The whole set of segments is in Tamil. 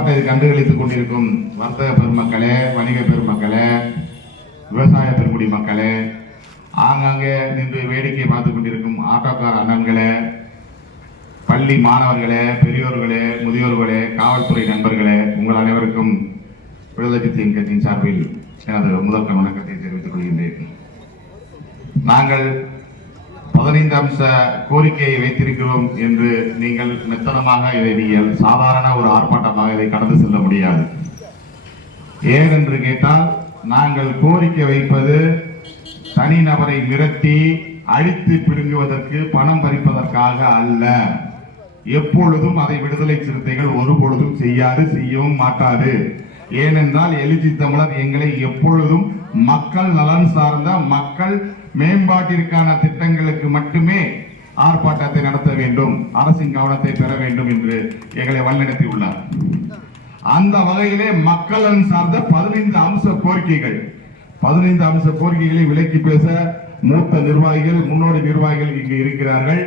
ஆர்ப்பாட்டத்தை கண்டுகளித்துக் கொண்டிருக்கும் வர்த்தக பெருமக்களே, வணிக பெருமக்களே, விவசாய பெருங்குடி மக்களே, ஆங்காங்கே நின்று வேடிக்கை பார்த்துக் கொண்டிருக்கும் ஆட்டோக்கார அண்ணன்களே, பள்ளி மாணவர்களே, பெரியோர்களே, முதியோர்களே, காவல்துறை நண்பர்களே, உங்கள் அனைவருக்கும் விடுதலை சிறுத்தைகள் கட்சியின் சார்பில் எனது முதல் வணக்கத்தை தெரிவித்துக் கொள்கின்றேன். நாங்கள் 15 அம்ச கோரிக்கையை வைத்திருக்கிறோம் என்று நீங்கள் மெத்தனமாக இதை நீங்கள் சாதாரண ஒரு ஆர்ப்பாட்டமாக இதை கடந்து செல்ல முடியாது. ஏன் என்று கேட்டால், நாங்கள் கோரிக்கை வைப்பது தனிநபரை மிரட்டி அழித்து பிடுங்குவதற்கு, பணம் பறிப்பதற்காக அல்ல. எப்பொழுதும் அதை விடுதலை சிறுத்தைகள் ஒருபொழுதும் செய்யாது, செய்யவும் மாட்டாது. ஏனென்றால் எழுச்சி தமிழர் எங்களை எப்பொழுதும் மக்கள் நலன் சார்ந்த, மக்கள் மேம்பாட்டிற்கான திட்டங்களுக்கு மட்டுமே ஆர்ப்பாட்டத்தை நடத்த வேண்டும், அரசின் கவனத்தை பெற வேண்டும் என்று எங்களை வழிநடத்தியுள்ளார். அந்த வகையிலே மக்கள் நலன் சார்ந்த 15 அம்ச கோரிக்கைகள், 15 அம்ச கோரிக்கைகளை விலக்கி பேச மூத்த நிர்வாகிகள், முன்னோடி நிர்வாகிகள் இங்கு இருக்கிறார்கள்.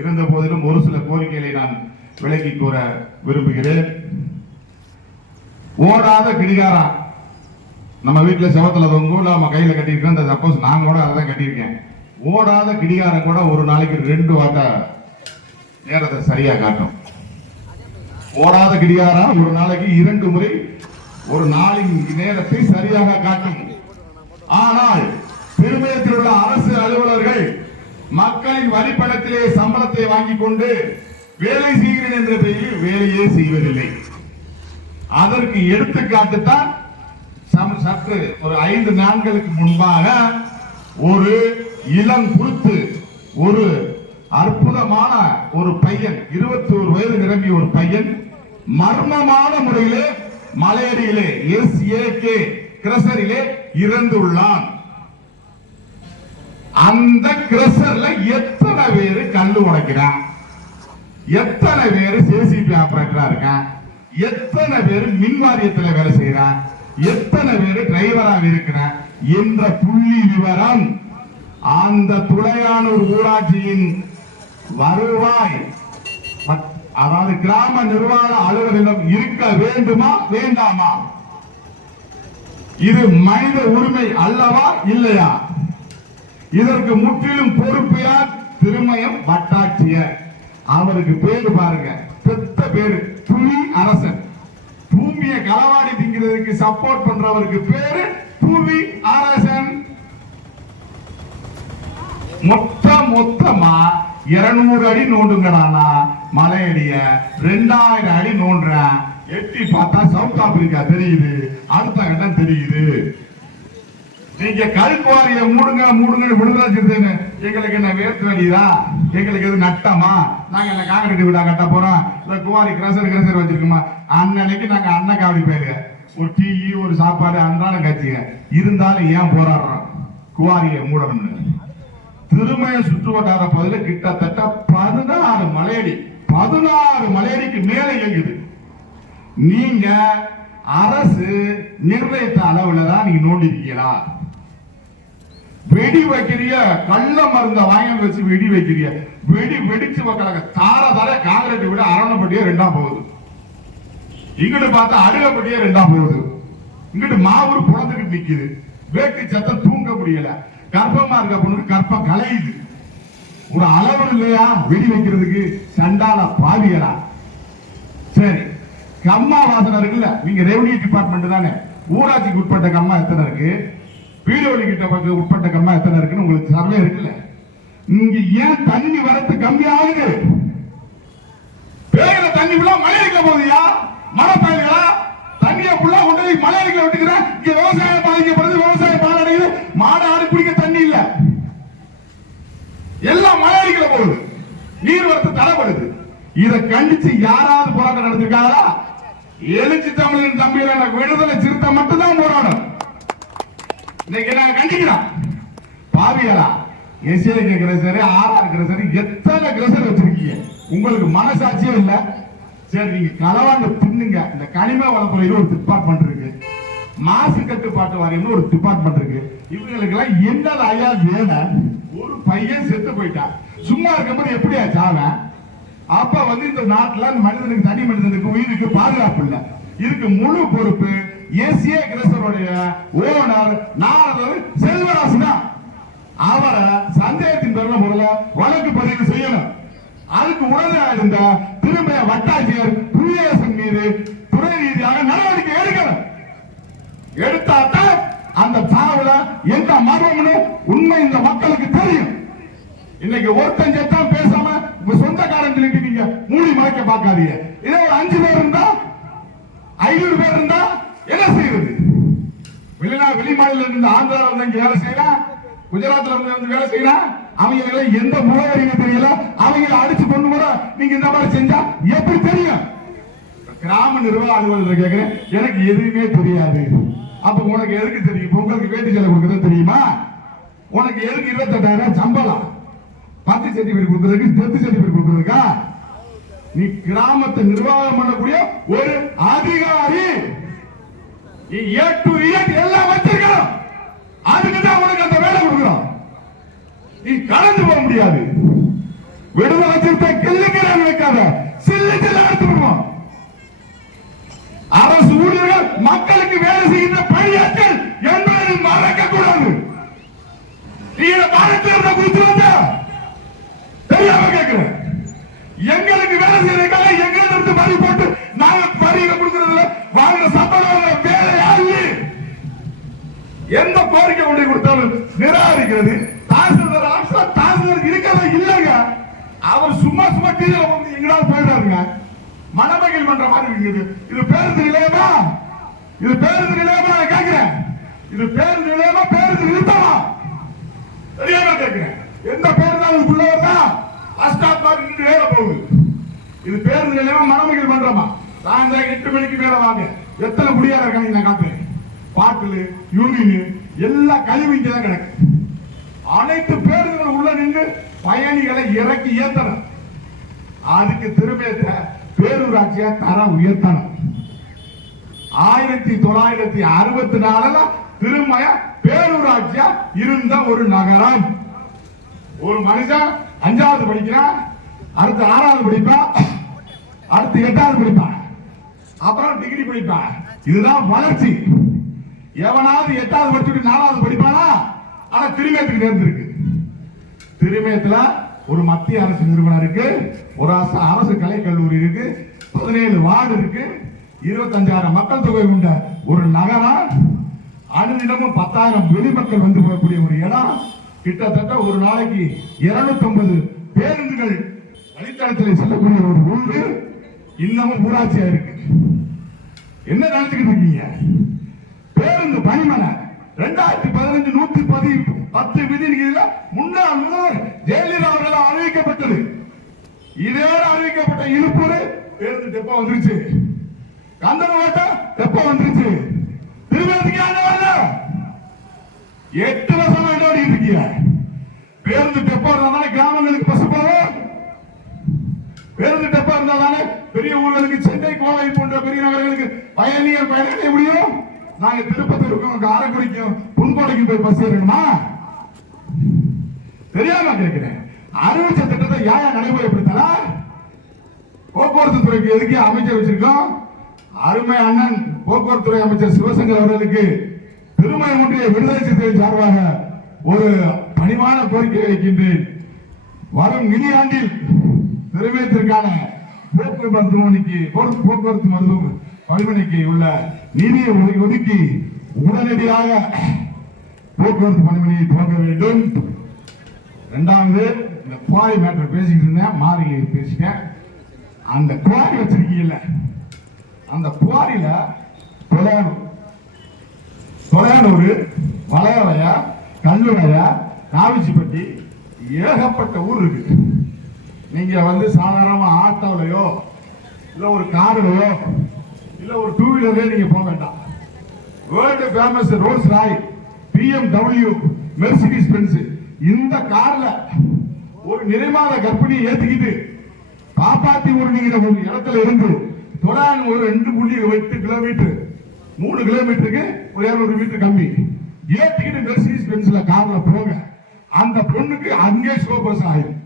இருந்த போதிலும் ஒரு சில கோரிக்கைகளை நான் விலக்கி கூற விரும்புகிறேன். ஓடாத கிடிகாரா நம்ம வீட்டுல செவத்துல தொங்கும், நம்ம கையில கட்டியிருக்கோம். சப்போஸ் நான் கூட அதான் கட்டியிருக்கேன். ஓடாத கிடிகாரம் கூட ஒரு நாளைக்கு 2 வாட்ட நேரத்தை சரியா காட்டும். ஓடாத கிடிகாரம் ஒரு நாளைக்கு 2 முறை ஒரு நாளின் நேரத்தை சரியாக காட்டும். ஆனால் பெருமையத்தில் உள்ள அரசு அலுவலர்கள் மக்களின் வரிப்பணத்திலே சம்பளத்தை வாங்கிக் கொண்டு வேலை செய்கிறேன் என்ற பெயரில் வேலையே செய்வதில்லை. அதற்கு எடுத்துக்காட்டு தான் சற்று ஒரு 5 நாட்களுக்கு முன்பாக ஒரு இளம் குருத்து, ஒரு அற்புதமான ஒரு பையன், 21 வயது நிரம்பிய ஒரு பையன் மர்மமான முறையிலே மலையடியிலே SAK கிரஷரிலே இறந்துள்ளான். அந்த கிரஷர்ல எத்தனை பேரு கல்லு உடைக்கிறான், எத்தனை பேரு JCB ஆபரேட்டரா இருக்கான், எத்தனை பேரு மின் வாரியத்தில் வேலை செய்யறான், எத்தனை பேரு டிரைவராக இருக்கிறார் என்ற புள்ளி விவரம் அந்த துளையானூர் ஊராட்சியின் வருவாய், அதாவது கிராம நிர்வாக அலுவலகம் இருக்க வேண்டுமா வேண்டாமா? இது மனித உரிமை அல்லவா இல்லையா? இதற்கு முற்றிலும் பொறுப்பு யார்? திருமயம் வட்டாட்சியர். அவருக்கு பேரு பாருங்க, பெத்த பேரு புலி அரசன். பூமியை களவாடி திங்கிறதுக்கு சப்போர்ட் பண்றவருக்கு பேரு புவி அரசன். மொத்தமா 200 அடி நோண்டுங்கடானா மலையடிய 2000 அடி நோண்டுறேன். எட்டி பார்த்தா சவுத் ஆப்பிரிக்கா தெரியுது, அடுத்த கட்டம் தெரியுது. நீங்க கல்குவாரிய மூடுங்க மூடுங்க விடுதலை சிறுத்தைன்னு எங்களுக்கு என்ன வேர்த்து வலிதா? எங்களுக்கு எது நட்டமா? நாங்க என்ன காங்கிரீட் வீடா கட்ட போறோம்? இல்ல குவாரி கிரசர் வச்சிருக்கோமா? அன்னைக்கு நாங்க அண்ணன் காவடி போயிருங்க, ஒரு டீ ஒரு சாப்பாடு அன்றாட காட்சிங்க. இருந்தாலும் ஏன் போராடுறோம்? குவாரியை மூடணும்னு. திருமய சுற்று வட்டார பகுதியில் கிட்டத்தட்ட 16 மலையடி, 16 மலையடிக்கு மேல இயங்குது. நீங்க அரசு நிர்ணயித்த அளவுல தான் நீங்க நோண்டிருக்கீங்களா? வெடி வைக்கிறிய, கள்ள மருந்த வாங்கி வச்சு வெடி வைக்கிறிய, வெடி வெடிச்சு வைக்கிறாங்க. தார தார காங்கிரீட் விட அரணப்பட்டியே 2ஆ போகுது. இங்கிட்டு பார்த்தா அடுகப்பட்டியே 2ஆ போகுது. இங்கிட்டு மாவூர் புலந்துகிட்டு நிக்குது. வேட்டு சத்தம் தூங்க முடியல. கர்ப்பமா இருக்க பொண்ணுக்கு கற்பம் கலையுது. ஒரு அளவு இல்லையா வெடி வைக்கிறதுக்கு? சண்டால பாவிகளா? சரி, கம்மா வாசனை இருக்குல்ல, நீங்க ரெவன்யூ டிபார்ட்மெண்ட் தானே, ஊராட்சிக்கு உட்பட்ட கம்மா எத்தனை இருக்கு, வீடோலி கிட்ட உட்பட்ட கம்மா எத்தனை இருக்குன்னு உங்களுக்கு சர்வே இருக்குல்ல. இங்க ஏன் தண்ணி வரத்து கம்மியாகுது? பேர தண்ணி ஃபுல்லா மலையடிக்க போகுதுயா, மழை பெய்யுதா? தண்ணியை ஃபுல்லா கொண்டு போய் மலையடிக்க விட்டுக்கிறேன். இங்க விவசாயம் பாதிக்கப்படுது, விவசாயம் பாலடையுது, மாடு ஆடு குடிக்க தண்ணி இல்ல, எல்லாம் மலையடிக்கல போகுது, நீர்வரத்து தடைப்படுது. இதை கண்டிச்சு யாராவது போராட்டம் நடத்திருக்காங்களா? எழுச்சி தமிழின் தம்பியில விடுதலை சிறுத்தை மட்டும்தான் போராடும். இன்னைக்கு நான் கண்டிக்கிறோம். பாவிகளா, SAK கிரஷர், RR கிரஷர், எத்தனை கிரஷர் வச்சிருக்கீங்க? உங்களுக்கு மனசாட்சியே இல்ல. சரி, நீங்க களவாண்டு தின்னுங்க. இந்த கனிம வளத்துறையில ஒரு டிபார்ட்மெண்ட் இருக்கு, மாசு கட்டுப்பாட்டு வாரியம்னு ஒரு டிபார்ட்மெண்ட் இருக்கு. இவங்களுக்கு எல்லாம் என்னது ஐயா வேணும்? ஒரு பையன் செத்து போயிட்டான், சும்மா இருக்கும்போது எப்படியா சாவன்? அப்ப இந்த நாட்டுல மனிதனுக்கு, தனி மனிதனுக்கு உயிருக்கு பாதுகாப்பு இல்ல. இதுக்கு முழு பொறுப்பு எஸ்ஏ கிரேசருடைய ஓனர் நாரதர் செல்வராசு தான். அவரை சந்தேகத்தின் பேர்ல முதல்ல வழக்கு பதிவு செய்யணும். அதுக்கு உடனே இருந்த திரும்ப வட்டாட்சியர் குடியரசன் மீது துறை ரீதியாக நடவடிக்கை எடுக்கணும். எடுத்தாத்தான் அந்த சாவுல எந்த மர்மம்னு உண்மை இந்த மக்களுக்கு தெரியும். இன்னைக்கு ஒருத்தன் செத்தான் பேசாம உங்க சொந்தக்காரன் சொல்லிட்டு நீங்க மூடி மறைக்க பார்க்காதீங்க. இதே ஒரு 5 பேர் இருந்தா 500 பேர் இருந்தா என்ன செய்யறது? வெளி மாநில இருந்து ஆந்திரால இருந்து இங்க வேலை செய்யலாம், குஜராத்ல இருந்து வேலை செய்யலாம். அவங்க எந்த முறையும் தெரியல. அவங்களை அடிச்சு கொண்டு கூட நீங்க இந்த மாதிரி செஞ்சா எப்படி தெரியும்? கிராம நிர்வாக அலுவலர் கேட்கிறேன், எனக்கு எதுவுமே தெரியாது. அப்ப உனக்கு எதுக்கு தெரியும்? உங்களுக்கு வேட்டி சேலை கொடுக்கறது தெரியுமா? உனக்கு எதுக்கு 28,000 சம்பளம்? 10 சர்டிபிகேட் கொடுக்கறதுக்கு 10 சர்டிபிகேட் கொடுக்கறதுக்கா? நீ கிராமத்தை நிர்வாகம் பண்ணக்கூடிய ஒரு அதிகாரி. A to Z எல்லாம் வச்சிருக்கணும். அதுக்கு தான் உனக்கு அந்த வேலை கொடுக்கிறோம். நீ கலந்து போக முடியாது. விடுதலை சிறுத்தை கிள்ளுக்கிறான் வைக்காத, சில்லு சில்ல எடுத்து விடுவோம். அரசு ஊழியர்கள் மக்களுக்கு வேலை செய்கின்ற பணியாட்கள் என்பதை மறக்க கூடாது. நீ பாரத்தில் குறித்து வந்த தெரியாம கேட்கிறேன். எங்களுக்கு வேலை செய்யறதுக்காக எங்களுக்கு பறி போட்டு நாங்க பறியை கொடுக்கறதுல வாங்குற சம்பளம் வேலை எந்த கோரிக்கை கொண்டு கொடுத்தாலும் நிராகரிக்கிறது. தாசில்தார் இருக்கிறத இல்லைங்க. அவர் சும்மா டிவியில வந்து எங்கடாவது போயிடாருங்க. மனமகிழ் பண்ற மாதிரி இருக்குது. இது பேருந்து நிலையமா? இது பேருந்து நிலையமா? நான் கேட்கிறேன். இது பேருந்து நிலையமா? பேருந்து நிறுத்தமா? தெரியாம கேட்கிறேன். எந்த பேருந்து இதுக்குள்ள வருதா? அஸ்டாப் பார்த்து வேலை போகுது. இது பேருந்து நிலையமா? மனமகிழ் பண்றமா? சாயந்தரம் 8 மணிக்கு மேல வாங்க. எத்தனை குடியார இருக்காங்க நான் காட்டுறேன். பாட்டில் யூனியன் எல்லாம் கழிவுங்க தான் கிடக்கு. அனைத்து பேருந்துகள் உள்ள நின்று பயணிகளை இறக்கி ஏத்தணும். அதுக்கு திரும்ப பேரூராட்சியா தரம் உயர்த்தணும். 1964 திரும்ப பேரூராட்சியா இருந்த ஒரு நகரம். ஒரு மனுஷன் 5வது படிக்கிறான், அடுத்து 6வது படிப்பான், அடுத்து 8வது படிப்பான், அப்புறம் டிகிரி படிப்பான். இதுதான் வளர்ச்சி. எவனாவது 8வது படிச்சுட்டு 4வது படிப்பானா? ஆனா திருமயத்துக்கு நேர்ந்திருக்கு. திருமயத்துல ஒரு மத்திய அரசு நிறுவனம் இருக்கு, ஒரு அரசு கலைக்கல்லூரி இருக்கு, 17 வார்டு இருக்கு, 25,000 மக்கள் தொகை கொண்ட ஒரு நகரம். அனுதினமும் 10,000 வெளிமக்கள் வந்து போகக்கூடிய ஒரு இடம். கிட்டத்தட்ட ஒரு நாளைக்கு 250 பேருந்துகள் வழித்தடத்தில் செல்லக்கூடிய ஒரு ஊரு இன்னமும் ஊராட்சியா இருக்கு. என்ன நினைச்சுக்கிட்டு இருக்கீங்க? பேருந்து பணிமனை 2015 110 விதிகளில் முன்னாள் முதல்வர் ஜெயலலிதா அவர்கள் அறிவிக்கப்பட்டது. இதே அறிவிக்கப்பட்ட இருப்பூர் பேருந்து டெப்போ வந்துருச்சு, கந்தனவாட்டம் டெப்போ வந்துருச்சு. திருமணத்துக்கு வரல 8 வருஷமா ஓடி இருக்கீங்க. பேருந்து டெப்போ இருந்தாதானே கிராமங்களுக்கு பஸ் போகும். பேருந்து டெப்போ இருந்தாதானே பெரிய ஊர்களுக்கு, சென்னை கோவை போன்ற பெரிய நகரங்களுக்கு பயணிகள் பயணிக்க முடியும். நாங்க திருப்பத்தூருக்கும் காரைக்குடிக்கும் புன்கோடைக்கும் போய் பஸ் ஏறணுமா? தெரியாம கேட்கிறேன். அறிவிச்ச திட்டத்தை யார நடைமுறைப்படுத்தல? போக்குவரத்து துறைக்கு எதுக்கு அமைச்சர் வச்சிருக்கோம்? அருமை அண்ணன் போக்குவரத்து துறை அமைச்சர் சிவசங்கர் அவர்களுக்கு திருமய ஒன்றிய விடுதலை சிறுத்தைகள் சார்பாக ஒரு பணிவான கோரிக்கை வைக்கின்றேன். வரும் நிதியாண்டில் திருமயத்திற்கான போக்குவரத்து மருத்துவ பணிமனைக்கு உள்ள நிதியை ஒதுக்கி உடனடியாக போக்குவரத்து பணிமனையை துவங்க வேண்டும். 2வது, இந்த குவாரி மேட்டர் பேசிட்டு இருந்தேன், மாறி பேசிட்டேன். அந்த குவாரி வச்சிருக்கீங்கல்ல, அந்த குவாரியில தொலையானூர், வளையவரையா, கல்லுவரையா, காவிச்சிப்பட்டி ஏகப்பட்ட ஊர் இருக்கு. நீங்க வந்து சாதாரண ஆட்டோலையோ இல்ல ஒரு கார்லயோ இல்ல ஒரு 2 வீலர்லயோ நீங்க போக வேண்டாம். World famous Rolls Royce, BMW, Mercedes Benz, இந்த கார்ல ஒரு நிறைமாத கர்ப்பிணியை ஏத்திக்கிட்டு பாப்பாத்தி ஒரு இடத்துல இருந்து தொடான் ஒரு 2.8 கிலோமீட்டர் 3 கிலோமீட்டருக்கு ஒரு 200 மீட்டர் கம்மி ஏத்திக்கிட்டு மெர்சிடிஸ் பென்ஸ்ல கார்ல போங்க. அந்த பொண்ணுக்கு அங்கே சோபஸ் ஆயிடும்.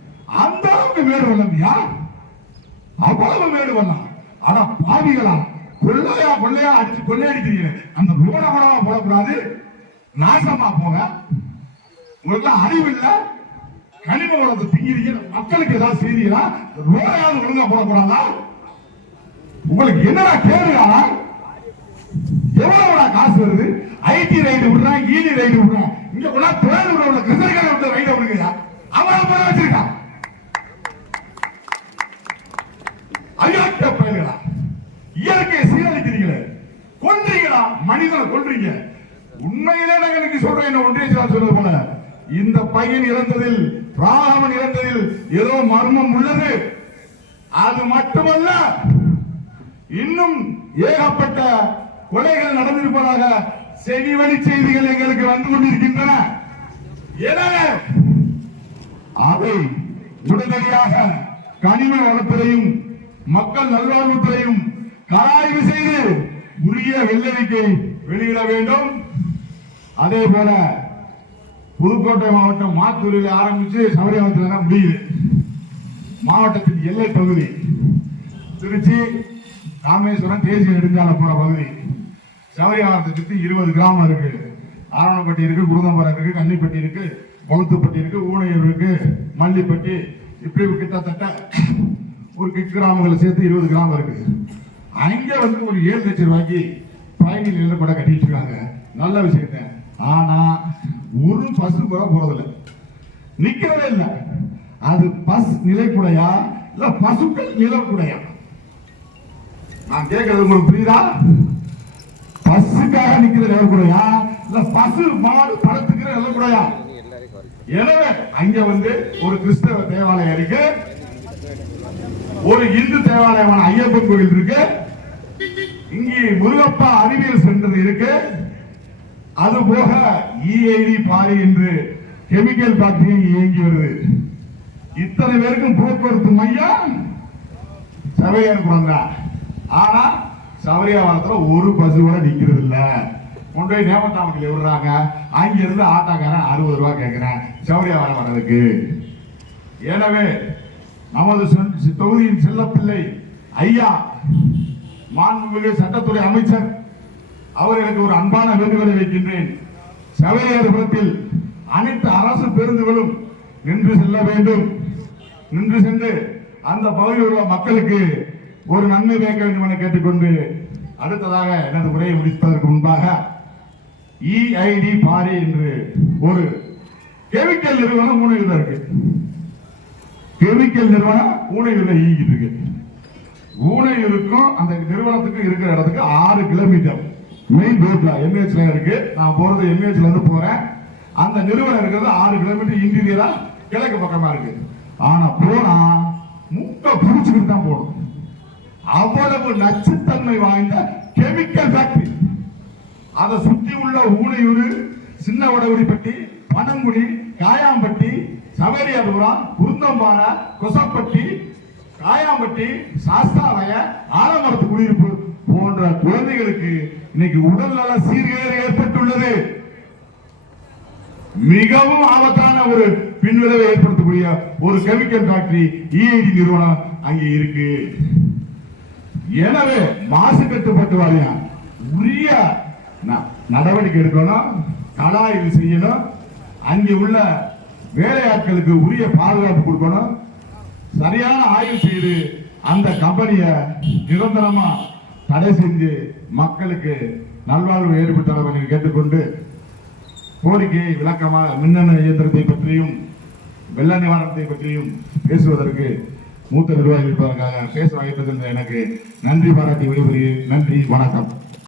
அந்த அளவுக்கு மேடு வரலையா? அவ்வளவு மேடு வரலாம். ஆனா பாவிகளா கொள்ளையா அடிச்சு கொள்ளையடிக்கிறீங்க. அந்த ரோட கூடவா போடக்கூடாது? நாசமா போங்க. உங்களுக்கு அறிவு இல்ல, கனிம வளத்தை திங்கிறீங்க. மக்களுக்கு ஏதாவது செய்திகளா? ரோடையாவது ஒழுங்கா போடக்கூடாதா? உங்களுக்கு என்னடா கேளுடா? எவ்வளவு காசு வருது? ஐடி ரைடு விடுறான், இடி ரைடு விடுறான். இங்க கூட தொழில் விட கிருஷ்ணகிரி விட்டு ரைட விடுங்க. அவனை போட வச்சிருக்கான். அயோக்கிய பயல்களா, இயற்கையை சீரழிக்கிறீங்களே, கொன்றீங்களா? மனிதனை கொன்றீங்க. உண்மையிலே நாங்க இன்னைக்கு சொல்றேன், என்ன ஒன்றிய செயலாளர் சொன்னது போல, இந்த பையன் இறந்ததில், ராகவன் இறந்ததில் ஏதோ மர்மம் உள்ளது. அது மட்டுமல்ல, இன்னும் ஏகப்பட்ட கொலைகள் நடந்திருப்பதாக செவிவழி செய்திகள் எங்களுக்கு வந்து கொண்டிருக்கின்றன. எனவே அதை உடனடியாக கனிம வளத்துறையும் மக்கள் நல்வாழ்வுத்துறையும் கராய்வு செய்து உரிய வெள்ளரிக்கை வெளியிட வேண்டும். அதே போல புதுக்கோட்டை மாவட்டம் மாத்தூரில் ஆரம்பிச்சு சபரிமலத்தில் முடியுது. மாவட்டத்தின் எல்லை பகுதி திருச்சி, ராமேஸ்வரம் தேசிய நெடுஞ்சாலை போற பகுதி. சபரிமலத்தை சுற்றி 20 கிராமம் இருக்கு. ஆரணப்பட்டி இருக்கு, குருதம்பரம் இருக்கு, கன்னிப்பட்டி இருக்கு, கொளத்துப்பட்டி இருக்கு, ஊனையூர் இருக்கு, மல்லிப்பட்டி, இப்படி கிட்டத்தட்ட ஒரு கிராமங்களை சேர்த்து 20 கிராமம் இருக்கு. அங்க வந்து ஒரு 7 லட்சம் ரூபாய்க்கு பயணி நிலம் கூட கட்டிட்டு இருக்காங்க. நல்ல விஷயத்த. ஆனா ஒரு பஸ் கூட போறதில்லை, நிக்கிறதே இல்லை. அது பஸ் நிலைக்குடையா இல்ல பசுக்கள் நிலக்குடையா? நான் கேட்கறது உங்களுக்கு புரியுதா? பஸ்ஸுக்காக நிக்கிற நிலக்குடையா இல்ல பசு மாடு படத்துக்கிற நிலக்குடையா? எனவே அங்க வந்து ஒரு கிறிஸ்தவ தேவாலயம் இருக்கு, ஒரு இந்து தேவாலயமான ஐயப்பன் கோயில் இருக்கு, இங்கே முருகப்பா அறிவியல் சென்டர் இருக்கு. அது போக இஐடி பாரி என்று கெமிக்கல் ஃபேக்டரி இயங்கி வருது. இத்தனை பேருக்கும் போக்குவரத்து மையம் சபரியார். ஆனா சபரியாவரத்துல ஒரு பஸ் கூட நிக்கிறது இல்ல. கொண்டு போய் நேமத்தாமட்டில் விடுறாங்க. அங்க இருந்து ஆட்டாக்காரன் 60 ரூபாய் கேட்கிறேன் சபரியாவரம் வர்றதுக்கு. எனவே நமது தொகுதியின் செல்லப்பிள்ளை ஐயா மாண்புமிகு சட்டத்துறை அமைச்சர் அவர்களுக்கு ஒரு அன்பான வேண்டுகோளை வைக்கின்றேன். சபரியார்புரத்தில் அனைத்து அரசு பேருந்துகளும் நின்று செல்ல வேண்டும். நின்று சென்று அந்த பகுதியில் உள்ள மக்களுக்கு ஒரு நன்மை வைக்க வேண்டும் என கேட்டுக்கொண்டு அடுத்ததாக எனது உரையை முடிப்பதற்கு முன்பாக இஐடி பாரி என்று ஒரு கெமிக்கல் நிறுவனம் ஊனையூர்ல இருக்கு. கெமிக்கல் நிறுவனம் ஊனையூர்ல இயங்கிட்டு இருக்கு. ஊனையூருக்கும் அந்த நிறுவனத்துக்கும் இருக்கிற இடத்துக்கு 6 கிலோமீட்டர் மெயின் ரோட்ல என்ஹெச்ல இருக்கு. நான் போறது என்ஹெச்ல இருந்து போறேன். அந்த நிறுவனம் இருக்கிறது 6 கிலோமீட்டர் இன்டீரியரா கிழக்கு பக்கமா இருக்கு. ஆனா போனா முட்டை புடிச்சுக்கிட்டு தான் போகணும். அவ்வளவு நச்சுத்தன்மை வாய்ந்த கெமிக்கல் ஃபேக்டரி. அதை சுற்றி உள்ள ஊனையூர், சின்ன வடகுடிப்பட்டி, பனங்குடி, காயாம்பட்டி, சபரியார்புரம், குருந்தம்பாறை, கொசப்பட்டி, காயாம்பட்டி, சாஸ்தாவய, ஆலமரத்து குடியிருப்பு போன்ற குழந்தைகளுக்கு இன்னைக்கு உடல்நல சீர்கேடு ஏற்பட்டுள்ளது. மிகவும் ஆபத்தான ஒரு பின்விளைவை ஏற்படுத்தக்கூடிய ஒரு கெமிக்கல் ஃபேக்டரி இஐடி நிறுவனம் அங்கே இருக்கு. எனவே மாசு கட்டுப்பாட்டு வாரியம் உரிய நடவடிக்கை எடுக்கணும், கலாய்வு செய்யணும். அங்கே உள்ள வேலையாட்களுக்கு உரிய பாதுகாப்பு கொடுக்கணும். சரியான ஆய்வு செய்து அந்த கம்பெனியை நிரந்தரமா தடை செஞ்சு மக்களுக்கு நல்வாழ்வு ஏற்படுத்த வேண்டும் கேட்டுக்கொண்டு கோரிக்கையை விளக்கமாக மின்னணு இயந்திரத்தை பற்றியும் வெள்ள நிவாரணத்தை பற்றியும் பேசுவதற்கு மூத்த நிர்வாகிகள் இருப்பதற்காக பேச வாய்ப்பதற்கு எனக்கு நன்றி பாராட்டி விடைபெறுகிறேன். நன்றி, வணக்கம்.